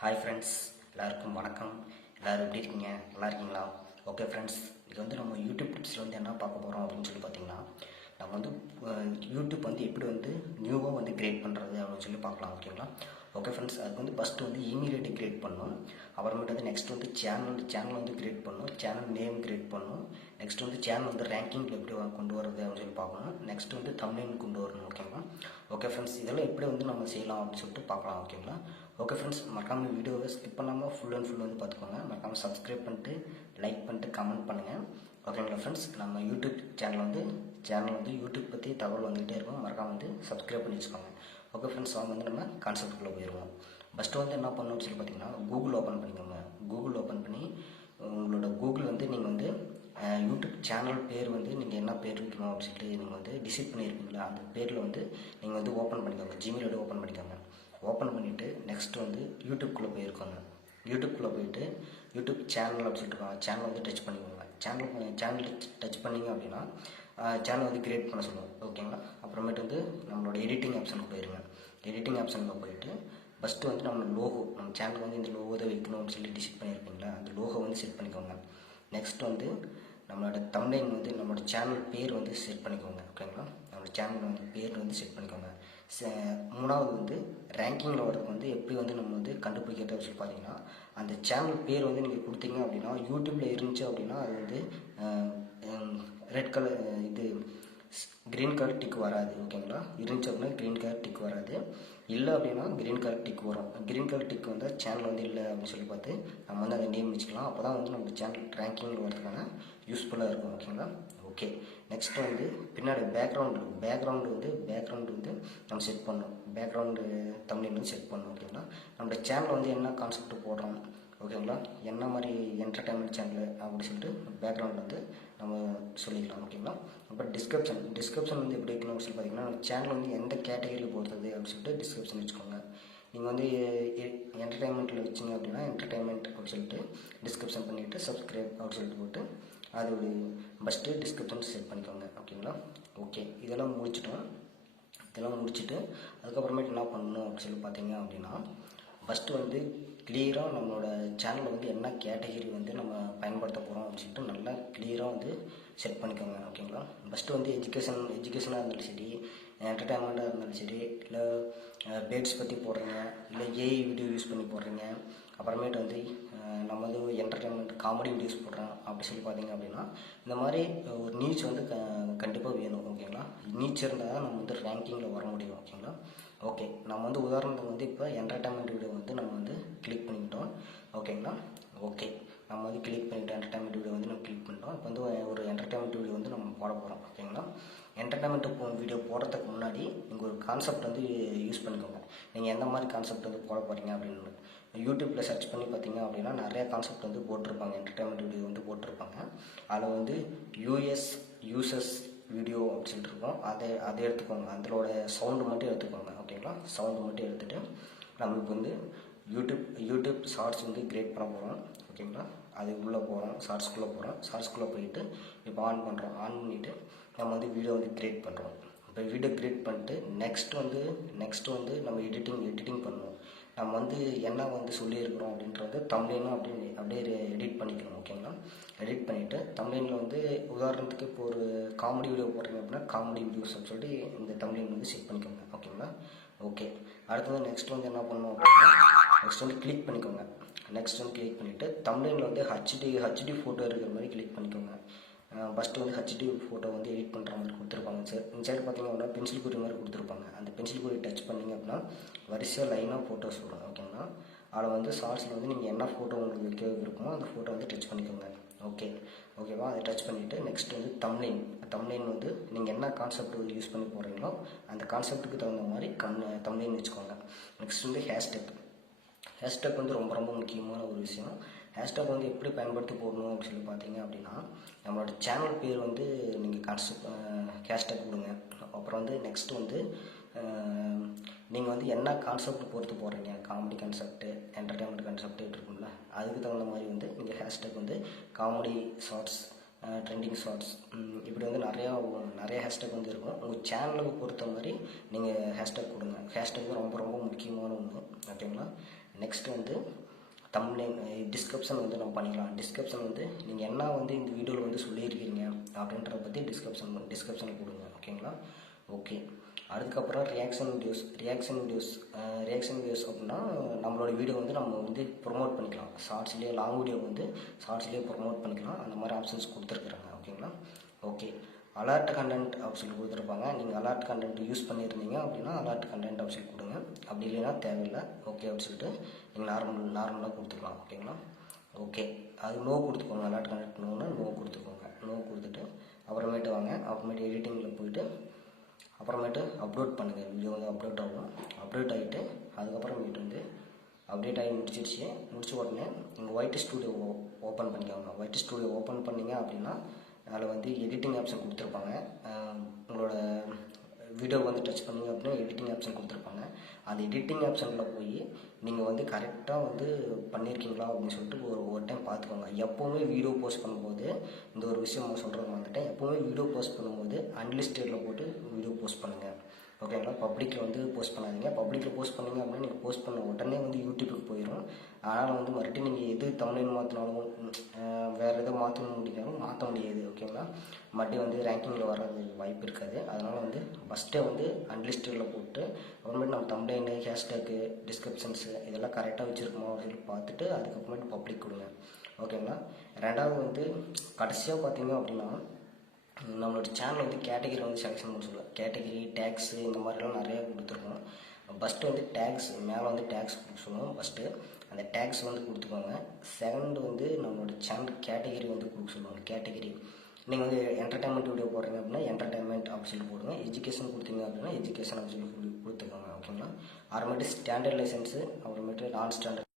Hi friends, எல்லாருக்கும் வணக்கம். எல்லோரும் எப்படி இருக்கீங்க? நல்லா இருக்கீங்களா? ஓகே ஃப்ரெண்ட்ஸ், இது வந்து நம்ம யூடியூப் டிப்ஸில் வந்து என்ன பார்க்க போகிறோம் அப்படின்னு சொல்லி பார்த்தீங்கன்னா, நம்ம வந்து யூடியூப் வந்து எப்படி வந்து நியூவாக வந்து கிரியேட் பண்ணுறது அப்படின்னு சொல்லி பார்க்கலாம். ஓகேங்களா? ஓகே ஃப்ரெண்ட்ஸ், அதுக்கு வந்து ஃபஸ்ட்டு வந்து இமெயில் ஐடி கிரியேட் பண்ணணும். அப்புறமேட்டு வந்து நெக்ஸ்ட் வந்து சேனல் வந்து கிரியேட் பண்ணணும். சேனல் நேம் கிரியேட் பண்ணணும். நெக்ஸ்ட் வந்து சேனல் வந்து ரேங்கிங்கில் எப்படி கொண்டு வரது அப்படின்னு சொல்லி பார்க்கணும். நெக்ஸ்ட் வந்து தம்ப்நெயில் கொண்டு வரணும். ஓகேங்களா? ஓகே ஃப்ரெண்ட்ஸ், இதெல்லாம் எப்படி வந்து நம்ம செய்யலாம் அப்படின்னு சொல்லிட்டு பார்க்கலாம். ஓகேங்களா? ஓகே ஃப்ரெண்ட்ஸ், மறக்காமல் வீடியோவை ஸ்கிப் பண்ணாமல் ஃபுல் வந்து பார்த்துக்கோங்க. மறக்காமல் சப்ஸ்கிரைப் பண்ணிட்டு லைக் பண்ணிட்டு கமெண்ட் பண்ணுங்கள். ஓகேங்களா ஃப்ரெண்ட்ஸ், நம்ம யூடியூப் சேனல் வந்து யூடியூப் பற்றி தகவல் வந்துகிட்டே இருக்கும். மறக்காமல் வந்து சப்ஸ்கிரைப் பண்ணி வச்சுக்கோங்க. ஓகே ஃப்ரெண்ட்ஸ், அவங்க வந்து நம்ம கான்செப்ட்டுக்குள்ளே போயிடுவோம். ஃபஸ்ட்டு வந்து என்ன பண்ணணும்னு சொல்லி பார்த்தீங்கன்னா, கூகுள் ஓப்பன் பண்ணிக்கோங்க. கூகுள் ஓப்பன் பண்ணி உங்களோட கூகுள் வந்து நீங்கள் வந்து யூடியூப் சேனல் பேர் வந்து நீங்கள் என்ன பேர் வைக்கணும் அப்படின்னு சொல்லிட்டு நீங்கள் வந்து டிசைட் பண்ணியிருப்பீங்களா, அந்த பேரில் வந்து நீங்கள் வந்து ஓப்பன் பண்ணிக்கோங்க. ஜிமெயில் ஐடி ஓப்பன் பண்ணிக்கோங்க. ஓப்பன் பண்ணிவிட்டு நெக்ஸ்ட்டு வந்து யூடியூப்குள்ளே போயிருக்கோங்க. யூடியூப்குள்ளே போயிட்டு யூடியூப் சேனல் அப்படின்னு சொல்லிட்டு சேனல் வந்து டச் பண்ணிக்கோங்க. சேனல் டச் பண்ணிங்க அப்படின்னா சேனல் வந்து கிரியேட் பண்ண சொல்லுவோம். ஓகேங்களா? அப்புறமேட்டு வந்து நம்மளோட எடிட்டிங் ஆப்ஷனுக்கு போயிருங்க. எடிட்டிங் ஆப்ஷனுக்கு போயிட்டு ஃபஸ்ட்டு வந்து நம்ம சேனல் வந்து இந்த லோகோ தான் வைக்கணும்னு சொல்லி டிசைட் பண்ணியிருப்பீங்களா, அந்த லோகோ வந்து செட் பண்ணிக்கோங்க. நெக்ஸ்ட் வந்து நம்மளோட தம்ப்நெயில் வந்து நம்மளோட சேனல் பேர் வந்து செட் பண்ணிக்கோங்க. ஓகேங்களா? நம்மளோட சேனல் வந்து பேர் வந்து செட் பண்ணிக்கோங்க. மூணாவது வந்து ரேங்கிங்கில் வரதுக்கு வந்து எப்படி வந்து நம்ம வந்து கண்டுபிடிக்கிறது அப்படின்னு சொல்லி பார்த்தீங்கன்னா, அந்த சேனல் பேர் வந்து நீங்கள் கொடுத்தீங்க அப்படின்னா யூடியூப்பில் இருந்துச்சு அப்படின்னா அது வந்து red colour green colour tick வராது. ஓகேங்களா? இருந்துச்சு அப்படின்னா க்ரீன் கலர் டிக் வராது. இல்லை அப்படின்னா க்ரீன் கலர் டிக் வரும். க்ரீன் கலர் டிக் வந்து சேனல் வந்து இல்லை அப்படின்னு சொல்லி பார்த்து நம்ம வந்து அதை நேம் வச்சுக்கலாம். அப்போ தான் வந்து நம்ம சேனல் ரேங்கிங்கில் வரதுக்கான யூஸ்ஃபுல்லாக இருக்கும். ஓகேங்களா? ஓகே, நெக்ஸ்ட் வந்து பின்னாடி பேக்ரவுண்டு வந்து நம்ம செட் பண்ணணும். பேக்ரவுண்டு தம்ப்நெயில் வந்து செட் பண்ணணும். ஓகேங்களா? நம்மளோட சேனல் வந்து என்ன கான்செப்ட் போடுறோம், ஓகேங்களா, என்ன மாதிரி என்டர்டைன்மெண்ட் சேனல் அப்படின்னு சொல்லிட்டு பேக்ரவுண்ட் வந்து நம்ம சொல்லிக்கலாம். ஓகேங்களா? அப்புறம் டிஸ்கிரிப்ஷன் வந்து எப்படி வைக்கணும்னு சொல்லி பார்த்தீங்கன்னா, சேனல் வந்து எந்த கேட்டகரியில் போடுறது அப்படின்னு சொல்லிட்டு டிஸ்கிரிப்ஷன் வச்சுக்கோங்க. நீங்கள் வந்து என்டர்டைன்மெண்ட்டில் வச்சிங்க அப்படின்னா என்டர்டைன்மெண்ட் அப்படின்னு சொல்லிட்டு டிஸ்கிரிப்ஷன் பண்ணிவிட்டு சப்ஸ்கிரைப் அப்படின்னு சொல்லிட்டு போட்டு அது ஒரு ஃபஸ்ட்டு டிஸ்கிரிப்ஷன் செட் பண்ணிக்கோங்க. ஓகேங்களா? ஓகே, இதெல்லாம் முடிச்சுட்டு அதுக்கப்புறமேட்டு என்ன பண்ணணும் அப்படின்னு சொல்லி பார்த்தீங்க அப்படின்னா, ஃபஸ்ட்டு வந்து கிளியராக நம்மளோட சேனலில் வந்து என்ன கேட்டகரி வந்து நம்ம பயன்படுத்த போகிறோம் அப்படின்னு சொல்லிட்டு நல்லா கிளியராக வந்து செட் பண்ணிக்கோங்க. ஓகேங்களா? ஃபஸ்ட்டு வந்து எஜுகேஷனாக இருந்தாலும் சரி, என்டர்டைன்மெண்ட்டாக இருந்தாலும் சரி, இல்லை பேட்ஸ் பற்றி போடுறீங்க, இல்லை ஏஐ வீடியோ யூஸ் பண்ணி போடுறீங்க, அப்புறமேட்டு வந்து நம்ம வந்து என்டர்டைன்மெண்ட் காமெடி வீடியோஸ் போடுறோம் அப்படி சொல்லி பார்த்தீங்க அப்படின்னா, இந்த மாதிரி ஒரு நீச் வந்து கண்டிப்பாக வேணும். ஓகேங்களா? நீச் இருந்தால் தான் நம்ம வந்து ரேங்கிங்கில் வர முடியும். ஓகேங்களா? ஓகே, நம்ம வந்து உதாரணத்துக்கு வந்து இப்போ என்டர்டைன்மெண்ட் வீடியோ வந்து நம்ம வந்து கிளிக் பண்ணிக்கிட்டோம். ஓகேங்களா? ஓகே, நம்ம வந்து கிளிக் பண்ணிவிட்டு என்டர்டைன்மெண்ட் வீடியோ வந்து நம்ம கிளிக் பண்ணிட்டோம். இப்போ வந்து ஒரு என்டர்டைன்மெண்ட் வீடியோ வந்து நம்ம போட போகிறோம். ஓகேங்களா? என்டர்டைன்மெண்ட் வீடியோ போடுறதுக்கு முன்னாடி நீங்கள் ஒரு கான்செப்ட் வந்து யூஸ் பண்ணிக்கோங்க. நீங்கள் எந்த மாதிரி கான்செப்ட் வந்து போட போகிறீங்க அப்படின்னு யூடியூப்பில் சர்ச் பண்ணி பார்த்தீங்க அப்படின்னா நிறைய கான்செப்ட் வந்து போட்டிருப்பாங்க. என்டர்டைன்மெண்ட் வீடியோ வந்து போட்டிருப்பாங்க. அதில் வந்து யூசஸ் வீடியோ அப்படின்னு சொல்லிட்டு இருக்கோம். அதை எடுத்துக்கோங்க. அதோட சவுண்டு மட்டும் எடுத்துக்கோங்க. ஓகேங்களா? சவுண்டு மட்டும் எடுத்துகிட்டு நம்மளுக்கு வந்து யூடியூப் ஷார்ட்ஸ் வந்து கிரியேட் பண்ண போகிறோம். ஓகேங்களா? அது உள்ளே போகிறோம், ஷார்ட்ஸ்குள்ளே போயிட்டு இப்போ ஆன் பண்ணிவிட்டு நம்ம வந்து வீடியோ வந்து கிரியேட் பண்ணுறோம். இப்போ வீடியோ கிரியேட் பண்ணிட்டு நெக்ஸ்ட் வந்து நம்ம எடிட்டிங் பண்ணணும். நம்ம வந்து என்ன வந்து சொல்லியிருக்கிறோம் அப்படின்றது தம்ப்நெயிலும் அப்படியே எடிட் பண்ணிக்கணும். ஓகேங்களா? எடிட் பண்ணிவிட்டு தம்ப்நெயிலில் வந்து உதாரணத்துக்கு இப்போ ஒரு காமெடி வீடியோ போடுறீங்க அப்படின்னா காமெடி வீடியோஸ் அப்படின்னு சொல்லிட்டு இந்த தம்ப்நெயில் வந்து செட் பண்ணிக்கோங்க. ஓகேங்களா? ஓகே, அடுத்தது நெக்ஸ்ட் வந்து என்ன பண்ணணும் அப்படின்னா, நெக்ஸ்ட் வந்து கிளிக் பண்ணிக்கோங்க. நெக்ஸ்ட் வந்து கிளிக் பண்ணிவிட்டு தம்ப்நெயிலில் வந்து ஹச்டி ஃபோட்டோ இருக்கிற மாதிரி கிளிக் பண்ணிக்கோங்க. ஃபஸ்ட்டு வந்து ஹச்டி ஃபோட்டோ வந்து எடிட் பண்ணுற மாதிரி கொடுத்துருப்பாங்க. சார் இந்த சைடு பார்த்தீங்க அப்படின்னா பென்சில் குறி மாதிரி கொடுத்துருப்பாங்க. அந்த பென்சில் குறி டச் பண்ணிங்க அப்படின்னா வரிசையாக லைனாக ஃபோட்டோஸ் வரும். ஓகேங்களா? அதில் வந்து ஷார்ட்ஸில் வந்து நீங்கள் என்ன ஃபோட்டோ உங்களுக்கு வைக்க இருக்குமோ அந்த ஃபோட்டோ வந்து டச் பண்ணிக்கோங்க. ஓகேவா? அதை டச் பண்ணிவிட்டு நெக்ஸ்ட் வந்து தம்ப்நெயில் வந்து நீங்கள் என்ன கான்செப்ட் யூஸ் பண்ணி போடுறீங்களோ அந்த கான்செப்ட்டுக்கு தகுந்த மாதிரி தம்ப்நெயில் வச்சுக்கோங்க. நெக்ஸ்ட் வந்து ஹேஷ்டேக் வந்து ரொம்ப ரொம்ப முக்கியமான ஒரு விஷயம். ஹேஷ்டேக் வந்து எப்படி பயன்படுத்தி போடணும் அப்படின்னு சொல்லி பார்த்தீங்க அப்படின்னா, நம்மளோட சேனல் பேர் வந்து நீங்கள் ஹேஷ்டேக் கொடுங்க. அப்புறம் வந்து நெக்ஸ்ட் வந்து நீங்கள் வந்து என்ன கான்செப்ட் பொறுத்து போடுறீங்க, காமெடி கான்செப்ட்டு, என்டர்டைன்மெண்ட் கான்செப்ட் இருக்குங்களா, அதுக்கு தகுந்த மாதிரி வந்து நீங்கள் ஹேஷ்டேக் வந்து காமெடி ஷார்ட்ஸ், ட்ரெண்டிங் ஷார்ட்ஸ், இப்படி வந்து நிறைய ஹேஷ்டேக் வந்து இருக்கும். உங்கள் சேனலுக்கு பொறுத்த மாதிரி நீங்கள் ஹேஷ்டேக் கொடுங்க. ஹேஷ்டேக் ரொம்ப ரொம்ப முக்கியமான ஒன்று. ஓகேங்களா? நெக்ஸ்ட் வந்து தம்ப்நெயில் டிஸ்கிரிப்ஷன் வந்து நம்ம பண்ணிக்கலாம். டிஸ்கிரிப்ஷன் வந்து நீங்கள் என்ன வந்து இந்த வீடியோவில் வந்து சொல்லியிருக்கீங்க அப்படின்றத பற்றி டிஸ்கிரிப்ஷனில் கொடுங்க. ஓகேங்களா? ஓகே. அதுக்கப்புறம் ரியாக்ஷன் வீடியோஸ் அப்படின்னா நம்மளோட வீடியோ வந்து நம்ம வந்து ப்ரொமோட் பண்ணிக்கலாம். ஷார்ட்ஸ்லேயே லாங் வீடியோ வந்து ஷார்ட்ஸ்லேயே ப்ரொமோட் பண்ணிக்கலாம். அந்த மாதிரி ஆப்ஷன்ஸ் கொடுத்துருக்குறாங்க. ஓகேங்களா? ஓகே. அலர்ட் கண்டென்ட் ஆப்ஷன் கொடுத்துருப்பாங்க. நீங்கள் அலர்ட் கண்டென்ட் யூஸ் பண்ணியிருந்தீங்க அப்படின்னா அலர்ட் கண்டென்ட் ஆப்ஷன் கொடுங்க. அப்படி இல்லைன்னா தேவையில்லை. ஓகே அப்படின்னு சொல்லிட்டு நீங்கள் நார்மலாக கொடுத்துக்கலாம். ஓகேங்களா? ஓகே. அது நோ கொடுத்துக்கோங்க. அலர்ட் கண்டென்ட் நோ கொடுத்துக்கோங்க. நோ கொடுத்துட்டு அப்புறமேட்டு வாங்க. அப்புறமேட்டு எடிட்டிங்கில் போயிட்டு அப்புறமேட்டு அப்லோட் பண்ணுங்கள். வீடியோ வந்து அப்லோட் ஆகும். அப்லோட் ஆகிட்டு அதுக்கப்புறமேட்டு வந்து அப்டேட் ஆகி முடிச்ச உடனே நீங்கள் ஒயிட் ஸ்டூடியோ ஓப்பன் பண்ணிக்கோங்க. ஒயிட் ஸ்டூடியோ ஓப்பன் பண்ணிங்க அப்படின்னா அதில் வந்து எடிட்டிங் ஆப்ஷன் கொடுத்துருப்பாங்க. உங்களோட வீடியோ வந்து டச் பண்ணிங்க அப்படின்னா எடிட்டிங் ஆப்ஷன் கொடுத்துருப்பாங்க. அந்த எடிட்டிங் ஆப்ஷனில் போய் நீங்கள் வந்து கரெக்டாக வந்து பண்ணியிருக்கீங்களா அப்படின்னு சொல்லிட்டு ஒரு டைம் பார்த்துக்கோங்க. எப்போவுமே வீடியோ போஸ்ட் பண்ணும்போது இந்த ஒரு விஷயம் சொல்கிறது வந்துட்டேன். எப்போவுமே வீடியோ போஸ்ட் பண்ணும்போது அன்லிஸ்டடில் போட்டு வீடியோ போஸ்ட் பண்ணுங்கள். ஓகேங்களா? பப்ளிக்கில் வந்து போஸ்ட் பண்ணாதீங்க. பப்ளிக்கில் போஸ்ட் பண்ணிங்க அப்படின்னா நீங்கள் போஸ்ட் பண்ண உடனே வந்து யூடியூபுக்கு போயிடும். அதனால் வந்து மறுபடியும் நீங்கள் எது தம்ப்நெயில் மாற்றினாலும் வேறு எதோ மாற்றணும் முடிஞ்சாலும் மாற்ற முடியாது. ஓகேங்களா? மறுபடியும் வந்து ரேங்கிங்கில் வர்றது வாய்ப்பு இருக்காது. அதனால் வந்து ஃபஸ்ட்டே வந்து அன்லிஸ்டடில் போட்டு அப்புறமேட்டு நம்ம தம்ப்நெயில், ஹேஷ்டேக்கு, டிஸ்கிரிப்ஷன்ஸு இதெல்லாம் கரெக்டாக வச்சுருக்கோமா அப்படின்னு பார்த்துட்டு அதுக்கப்புறமேட்டு பப்ளிக் கொடுங்க. ஓகேங்களா? ரெண்டாவது வந்து கடைசியாக பார்த்தீங்க அப்படின்னா நம்மளோட சேனல் வந்து கேட்டகிரி வந்து செலெக்ஷன் பண்ண சொல்லுவோம். கேட்டகிரி, டேக்ஸு இந்த மாதிரிலாம் நிறையா கொடுத்துருக்கோம். ஃபஸ்ட்டு வந்து டேக்ஸ் மேலே வந்து டேக்ஸ் கொடுக்க சொல்லுவோம். ஃபஸ்ட்டு அந்த டேக்ஸ் வந்து கொடுத்துக்கோங்க. செகண்ட் வந்து நம்மளோட சேனல் கேட்டகிரி வந்து கொடுக்க சொல்லுவாங்க. கேட்டகிரி நீங்கள் வந்து என்டர்டைன்மெண்ட் வீடியோ போடுறீங்க அப்படின்னா என்டர்டைன்மெண்ட் அப்படின்னு சொல்லி போடுங்க. எஜுகேஷன் கொடுத்தீங்க அப்படின்னா எஜுகேஷன் அப்படின்னு சொல்லி கொடுத்துக்கோங்க. ஓகேங்களா? அப்புறமேட்டு ஸ்டாண்டர்ட் லைசன்ஸு, அப்புறமேட்டு நான் ஸ்டாண்டர்ட்